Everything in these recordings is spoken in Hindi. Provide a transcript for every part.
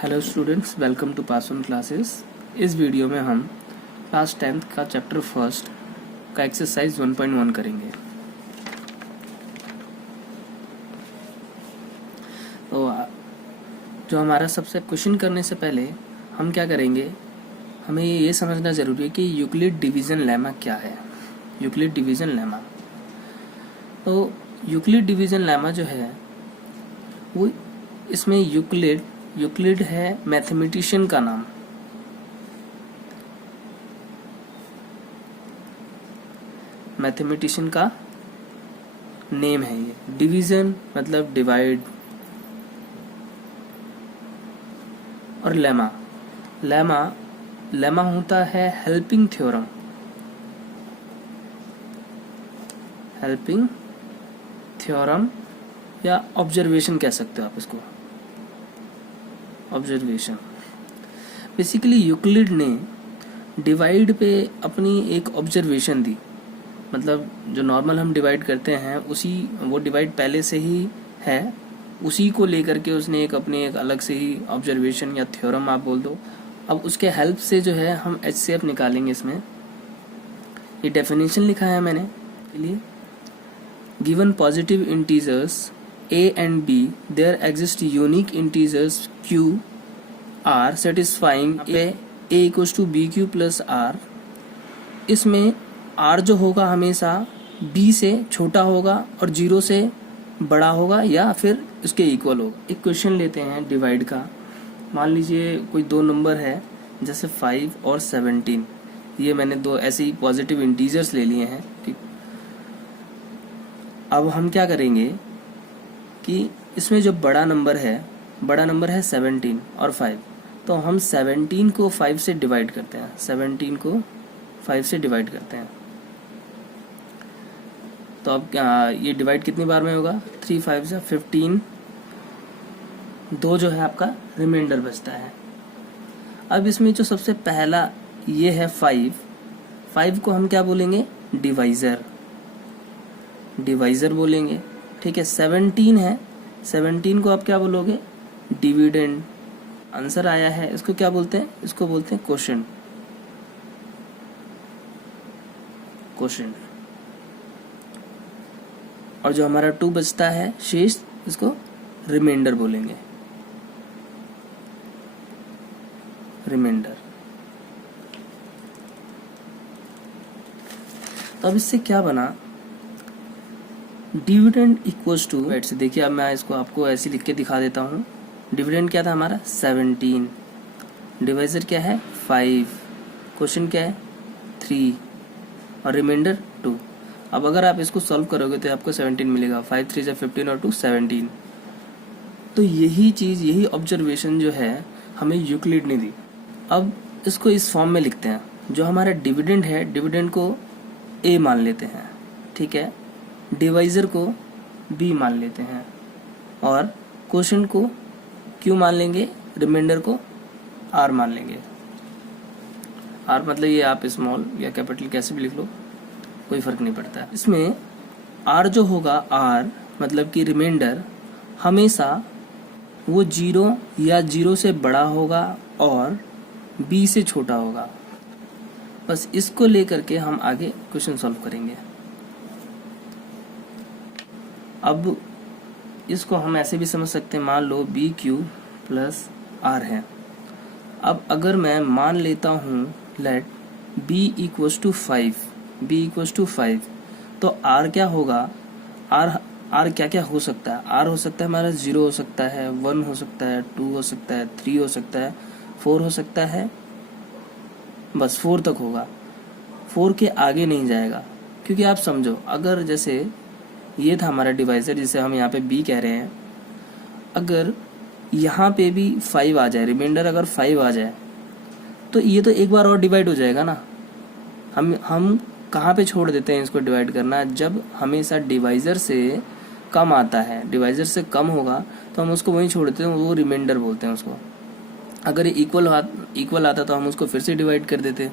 Hello students, welcome to pass on classes. इस वीडियो में हम क्लास 10th का चैप्टर फर्स्ट का एक्सरसाइज 1.1 करेंगे। तो जो हमारा सबसे क्वेश्चन करने से पहले हम क्या करेंगे, हमें ये समझना ज़रूरी है कि यूक्लिड डिवीज़न लेमा क्या है। यूक्लिड डिवीज़न लेमा, तो यूक्लिड डिवीज़न लेमा जो है वो, इसमें यूक्लिड है मैथमेटिशियन का नाम। मैथमेटिशियन का नेम है ये। डिवीजन मतलब डिवाइड, और लेमा होता है हेल्पिंग थ्योरम। हेल्पिंग थ्योरम या ऑब्जर्वेशन कह सकते हो आप इसको। ऑब्जर्वेशन बेसिकली यूक्लिड ने डिवाइड पे अपनी एक ऑब्जर्वेशन दी। मतलब जो नॉर्मल हम डिवाइड करते हैं उसी, वो डिवाइड पहले से ही है, उसी को लेकर के उसने एक अलग से ही ऑब्जर्वेशन या थ्योरम आप बोल दो। अब उसके हेल्प से जो है हम HCF निकालेंगे। इसमें ये डेफिनेशन लिखा है मैंने के लिए। Given positive integers a and b, there exist unique integers q r satisfying a equals to bq plus r। इसमें r जो होगा हमेशा b से छोटा होगा और 0 से बड़ा होगा या फिर उसके इक्वल होगा। एक क्वेश्चन लेते हैं डिवाइड का। मान लीजिए कोई दो नंबर है, जैसे 5 और 17। ये मैंने दो ऐसे ही पॉजिटिव इंटीजर्स ले लिए हैं। ठीक, अब हम क्या करेंगे कि इसमें जो बड़ा नंबर है 17 और 5, तो हम 17 को 5 से डिवाइड करते हैं। 17 को 5 से डिवाइड करते हैं। तो अब ये डिवाइड कितनी बार में होगा? 3 5 से 15, 2 जो है आपका रिमाइंडर बचता है। अब इसमें जो सबसे पहला ये है 5 को हम क्या बोलेंगे? डिवाइजर बोलेंगे। ठीक है। 17 है, 17 को आप क्या बोलोगे? डिविडेंड। आंसर आया है, इसको क्या बोलते हैं? इसको बोलते हैं क्वोशिएंट। और जो हमारा 2 बचता है शेष, इसको रिमाइंडर बोलेंगे। रिमाइंडर। तो अब इससे क्या बना? डिविडेंड इक्वल्स टू, वेट से देखिए, अब मैं इसको आपको ऐसे लिख के दिखा देता हूँ। डिविडेंड क्या था हमारा? 17। डिवाइजर क्या है? 5। क्वेश्चन क्या है? 3 और रिमाइंडर 2। अब अगर आप इसको सॉल्व करोगे तो आपको 17 मिलेगा। 5 3 से 15 और 2 17। तो यही ऑब्जर्वेशन जो है हमें यूक्लिड ने दी। अब इसको इस फॉर्म में लिखते हैं। जो हमारा डिविडेंड है, डिविडेंड को a मान लेते हैं। ठीक है। डिवाइजर को b मान लेते हैं और क्वोशिएंट को q मान लेंगे, रिमाइंडर को r मान लेंगे। r मतलब ये आप स्मॉल या कैपिटल कैसे भी लिख लो, कोई फर्क नहीं पड़ता। इसमें r जो होगा, r मतलब कि रिमाइंडर, हमेशा वो 0 या 0 से बड़ा होगा और b से छोटा होगा। बस इसको लेकर के हम आगे क्वेश्चन सॉल्व करेंगे। अब इसको हम ऐसे भी समझ सकते हैं, मान लो BQ प्लस R है। अब अगर मैं मान लेता हूँ लेट B इक्वल्स टू 5, तो R क्या होगा? R क्या हो सकता है? R हो सकता है हमारा 0 हो सकता है, 1 हो सकता है, 2 हो सकता है, 3 हो सकता है, 4 हो सकता है। बस 4 तक होगा, 4 के आगे नहीं जाएगा। क्योंकि आप समझो, अगर जैसे ये था हमारा डिवाइजर जिसे हम यहाँ पे b कह रहे हैं, अगर यहाँ पे भी 5 आ जाए, रिमाइंडर अगर 5 आ जाए, तो ये तो एक बार और डिवाइड हो जाएगा ना। हम कहाँ पे छोड़ देते हैं इसको डिवाइड करना? जब हमेशा डिवाइजर से कम आता है, डिवाइजर से कम होगा तो हम उसको वहीं छोड़ देते हैं, वो रिमाइंडर बोलते हैं उसको। अगर ये इक्वल आता तो हम उसको फिर से डिवाइड कर देते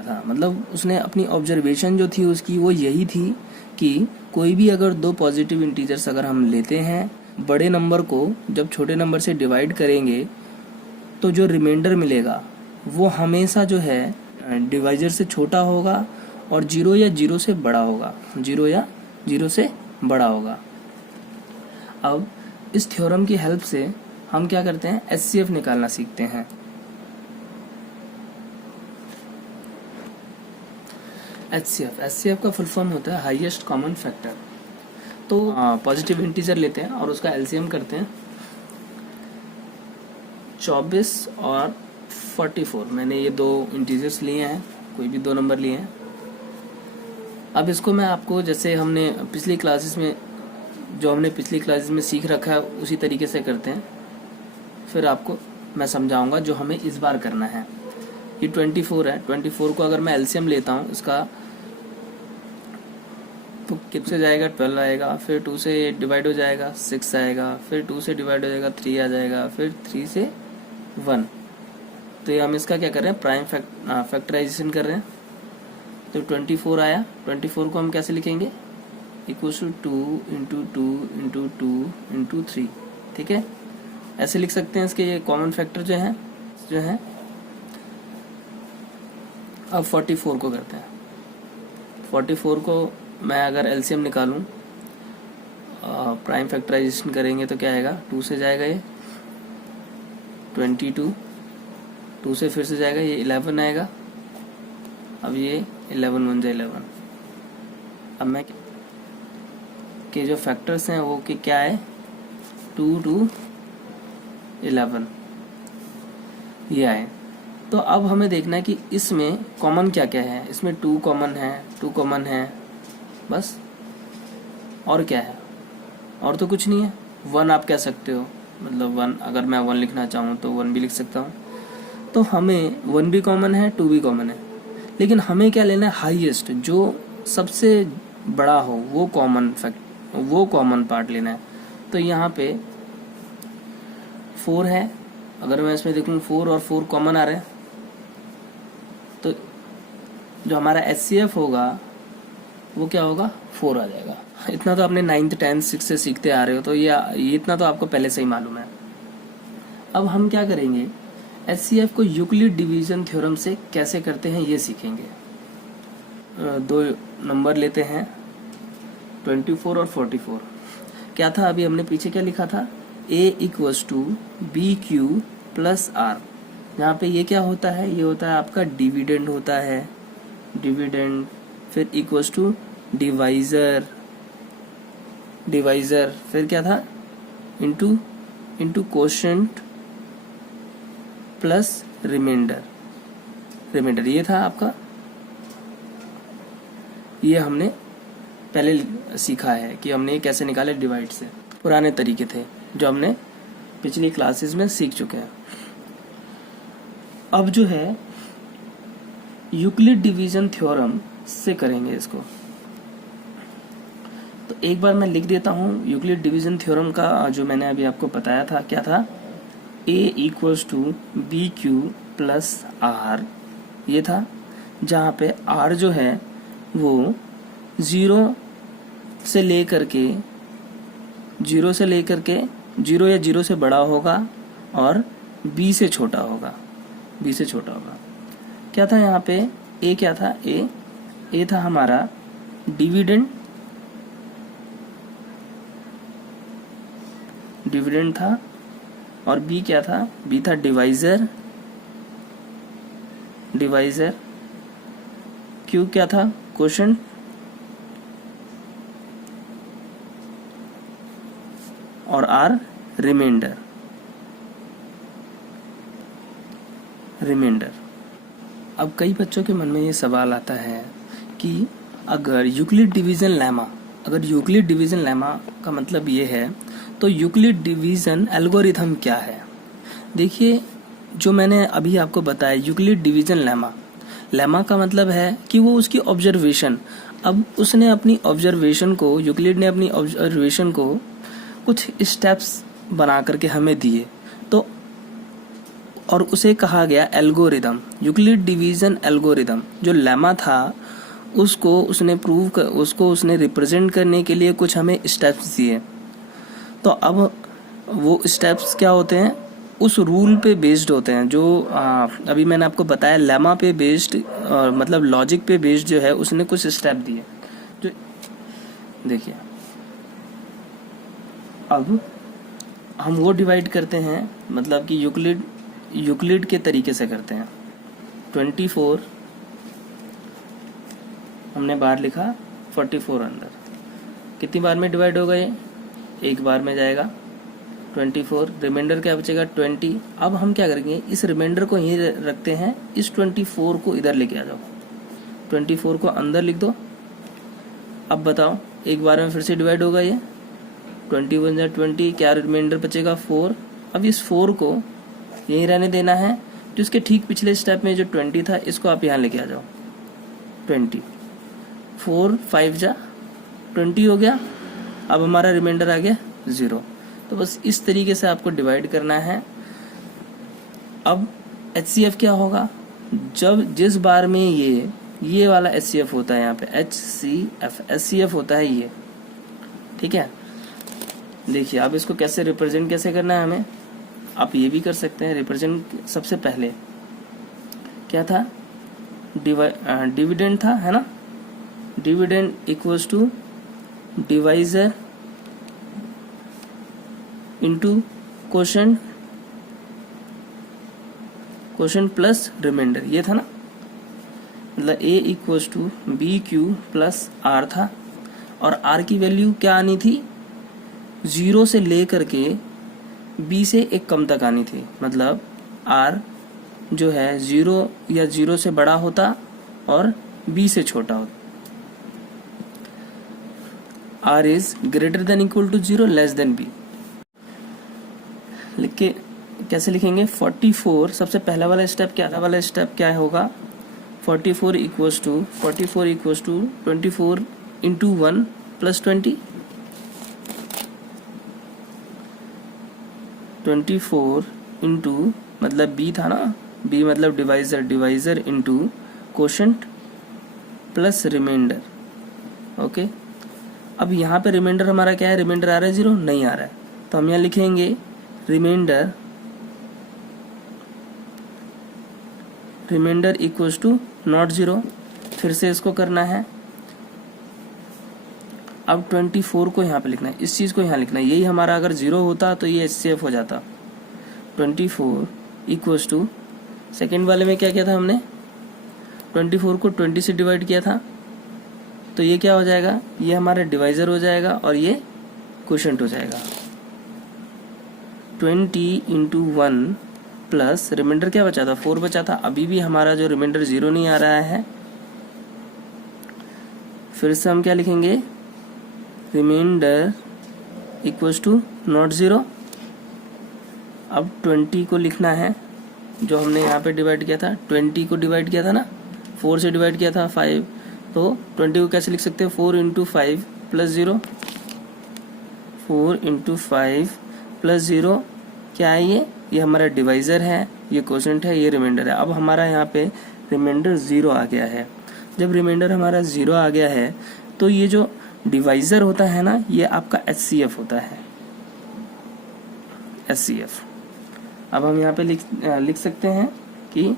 था। मतलब उसने अपनी ऑब्जर्वेशन जो थी उसकी, वो यही थी कि कोई भी अगर दो पॉजिटिव इंटीजर्स अगर हम लेते हैं, बड़े नंबर को जब छोटे नंबर से डिवाइड करेंगे तो जो रिमाइंडर मिलेगा वो हमेशा जो है डिवाइजर से छोटा होगा और 0 या 0 से बड़ा होगा, 0 या 0 से बड़ा होगा। अब इस थ्योरम की हेल्प से हम क्या करते हैं, एचसीएफ निकालना सीखते हैं। एचसीएफ का फुल फॉर्म होता है हाईएस्ट कॉमन फैक्टर। तो पॉजिटिव इंटीजर लेते हैं और उसका एलसीएम करते हैं। 24 और 44, मैंने ये दो इंटीजर्स लिए हैं, कोई भी दो नंबर लिए हैं। अब इसको मैं आपको जैसे हमने पिछली क्लासेस में सीख रखा है उसी तरीके से करते हैं, फिर आपको मैं समझाऊंगा जो हमें इस बार करना है। ये 24 है, 24 को अगर मैं एलसीएम लेता हूँ इसका तो कितने जाएगा, 12 आएगा, फिर 2 से डिवाइड हो जाएगा 6 आएगा, फिर 2 से डिवाइड हो जाएगा 3 आ जाएगा, फिर 3 से 1। तो ये हम इसका क्या कर रहे हैं, प्राइम फैक्टराइजेशन कर रहे हैं। तो 24 आया, 24 को हम कैसे लिखेंगे, equals to 2 into 2 into 2 into 3, ठीक है, ऐसे लिख सकते हैं। इसके ये कॉमन फैक्टर जो है। अब 44 को करते हैं। 44 को मैं अगर एलसीएम निकालूं, प्राइम फैक्टराइजेशन करेंगे तो क्या आएगा, 2 से जाएगा ये 22, 2 से फिर से जाएगा ये 11 आएगा। अब ये 11 1 जा 11। अब मैं के जो फैक्टर्स हैं वो कि क्या है, 2 to 11 ये आए। तो अब हमें देखना है कि इसमें कॉमन क्या क्या है। इसमें 2 कॉमन है बस, और क्या है, और तो कुछ नहीं है। 1 आप कह सकते हो, मतलब 1 अगर मैं 1 लिखना चाहूँ तो 1 भी लिख सकता हूँ। तो हमें 1 भी कॉमन है, 2 भी कॉमन है, लेकिन हमें क्या लेना है, हाईएस्ट, जो सबसे बड़ा हो वो कॉमन पार्ट लेना है। तो यहाँ पे 4 है, अगर मैं इसमें देखूँ 4 और 4 कॉमन आ रहे हैं, तो जो हमारा एचसीएफ होगा वो क्या होगा, 4 आ जाएगा। इतना तो आपने 9th 10th 6th से सीखते आ रहे हो, तो ये इतना तो आपको पहले से ही मालूम है। अब हम क्या करेंगे, एचसीएफ को यूक्लिड डिवीजन थ्योरम से कैसे करते हैं ये सीखेंगे। 2 नंबर लेते हैं, 24 और 44। क्या था अभी हमने पीछे क्या लिखा था, A equals to B Q plus R. यहाँ पे ये क्या होता है, ये होता है आपका डिविडेंड होता है, डिविडेंड, फिर इक्वल्स टू डिवाइजर, फिर क्या था, इनटू कोशेंट प्लस रिमाइंडर, ये था आपका। ये हमने पहले सीखा है कि हमने कैसे निकाले डिवाइड से, पुराने तरीके थे जो हमने पिछली क्लासेस में सीख चुके हैं। अब जो है यूक्लिड डिवीजन थ्योरम से करेंगे इसको। तो एक बार मैं लिख देता हूँ यूक्लिड डिवीजन थ्योरम का, जो मैंने अभी आपको बताया था, क्या था, A equals to B Q plus R, ये था, जहाँ पे R जो है वो 0 से लेकर के 0 या 0 से बड़ा होगा और B से छोटा होगा, क्या था यहाँ पे, A क्या था, A था हमारा डिविडेंड था, और B क्या था, B था डिवाइजर, Q क्या था, कोशेंट, और R रिमाइंडर। अब कई बच्चों के मन में ये सवाल आता है कि अगर यूक्लिड डिवीजन लेमा का मतलब ये है, तो यूक्लिड डिवीजन एल्गोरिथम क्या है। देखिए, जो मैंने अभी आपको बताया, यूक्लिड डिवीजन लेमा का मतलब है कि वो उसकी ऑब्जर्वेशन, अब उसने अपनी ऑब्जर्वेशन को, यूक्लिड ने अपनी ऑब्जर्वेशन को कुछ स्टेप्स बना करके हमें दिए, तो और उसे कहा गया एल्गोरिदम, यूक्लिड डिवीजन एल्गोरिदम। जो लेमा था उसको उसने रिप्रेजेंट करने के लिए कुछ हमें स्टेप्स दिए। तो अब वो स्टेप्स क्या होते हैं, उस रूल पे बेस्ड होते हैं जो अभी मैंने आपको बताया लेमा पे बेस्ड, मतलब लॉजिक पे बेस्ड जो है उसने कुछ स्टेप दिए जो देखिए। अब हम वो डिवाइड करते हैं, मतलब कि यूक्लिड के तरीके से करते हैं। 24 हमने बाहर लिखा, 44 अंदर, कितनी बार में डिवाइड होगा ये? एक बार में जाएगा 24, रिमाइंडर क्या बचेगा 20। अब हम क्या करेंगे, इस रिमाइंडर को यहीं रखते हैं, इस 24 को इधर लेके आ जाओ, 24 को अंदर लिख दो। अब बताओ एक बार में फिर से डिवाइड होगा ये, 21 या 20, क्या रिमाइंडर बचेगा 4। अब इस 4 को यहीं रहने देना है, जो इसके ठीक पिछले स्टेप में जो 20 था इसको आप यहाँ लेके आ जाओ, 20, 4 5 जा 20 हो गया। अब हमारा रिमाइंडर आ गया 0। तो बस इस तरीके से आपको डिवाइड करना है। अब HCF क्या होगा, जब जिस बार में ये वाला HCF होता है, यहाँ पे HCF होता है ये, ठीक है। देखिए अब इसको कैसे रिप्रेजेंट कैसे करना है हमें, आप ये भी कर सकते हैं। रिप्रेजेंट सबसे पहले क्या था, डिविडेंड था, है ना। Dividend equals to divisor into quotient plus remainder, ये था ना। मतलब A equals to BQ plus R था, और R की वैल्यू क्या आनी थी, 0 से लेकर के B से एक कम तक आनी थी। मतलब R जो है 0 या 0 से बड़ा होता और B से छोटा होता। R is greater than equal to 0 less than B। लिख के कैसे लिखेंगे, 44 सबसे पहला वाला स्टेप क्या होगा, 44 equals to 24 into 1 plus 20, 24 into मतलब B था ना, B मतलब divisor into quotient plus remainder. Okay, अब यहाँ पे रिमाइंडर हमारा क्या है, रिमाइंडर आ रहा है 0, नहीं आ रहा है, तो हम यहाँ लिखेंगे रिमाइंडर इक्वल्स टू नॉट 0। फिर से इसको करना है। अब 24 को यहाँ पे लिखना है, इस चीज को यहाँ लिखना है। यही हमारा अगर 0 होता तो ये HCF हो जाता। 24 इक्वल्स टू, सेकेंड वाले में क्या किया था हमने, 24 को 20 से डिवाइड किया था, तो ये क्या हो जाएगा, ये हमारा डिवाइजर हो जाएगा और ये क्वोशंट हो जाएगा। 20 इंटू 1 प्लस रिमाइंडर क्या बचा था, 4 बचा था। अभी भी हमारा जो रिमाइंडर 0 नहीं आ रहा है, फिर से हम क्या लिखेंगे, रिमाइंडर इक्वल्स टू नॉट 0। अब 20 को लिखना है, जो हमने यहाँ पे डिवाइड किया था, 20 को डिवाइड किया था ना, 4 से डिवाइड किया था 5, तो 20 को कैसे लिख सकते हैं, 4 इंटू 5 प्लस 0, 4 इंटू 5 प्लस 0, क्या है ये हमारा डिवाइजर है, ये क्वोशंट है, ये रिमाइंडर है। अब हमारा यहाँ पे रिमाइंडर 0 आ गया है। जब रिमाइंडर हमारा 0 आ गया है, तो ये जो डिवाइजर होता है ना, ये आपका HCF होता है, HCF। अब हम यहाँ पे लिख सकते हैं कि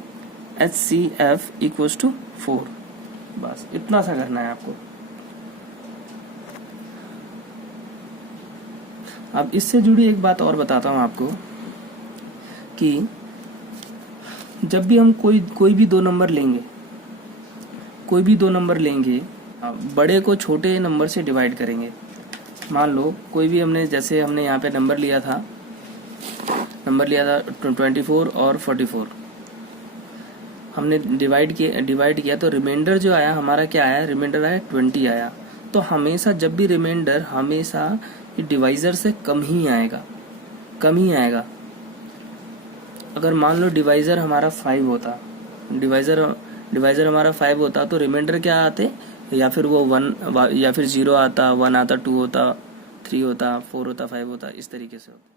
HCF इक्वल्स टू 4। बस इतना सा करना है आपको। अब इससे जुड़ी एक बात और बताता हूँ आपको कि जब भी हम कोई भी दो नंबर लेंगे, बड़े को छोटे नंबर से डिवाइड करेंगे। मान लो कोई भी जैसे हमने यहाँ पे नंबर लिया था 24 और 44, हमने डिवाइड किया तो रिमाइंडर जो आया हमारा क्या आया, रिमाइंडर आया 20 आया। तो हमेशा जब भी रिमाइंडर हमेशा डिवाइजर से कम ही आएगा। अगर मान लो डिवाइजर हमारा 5 होता, डिवाइजर हमारा 5 होता, तो रिमाइंडर क्या आते, या फिर वो 1 या फिर 0 आता, 1 आता, 2 होता, 3 होता, 4 होता, 5 होता, इस तरीके से होता।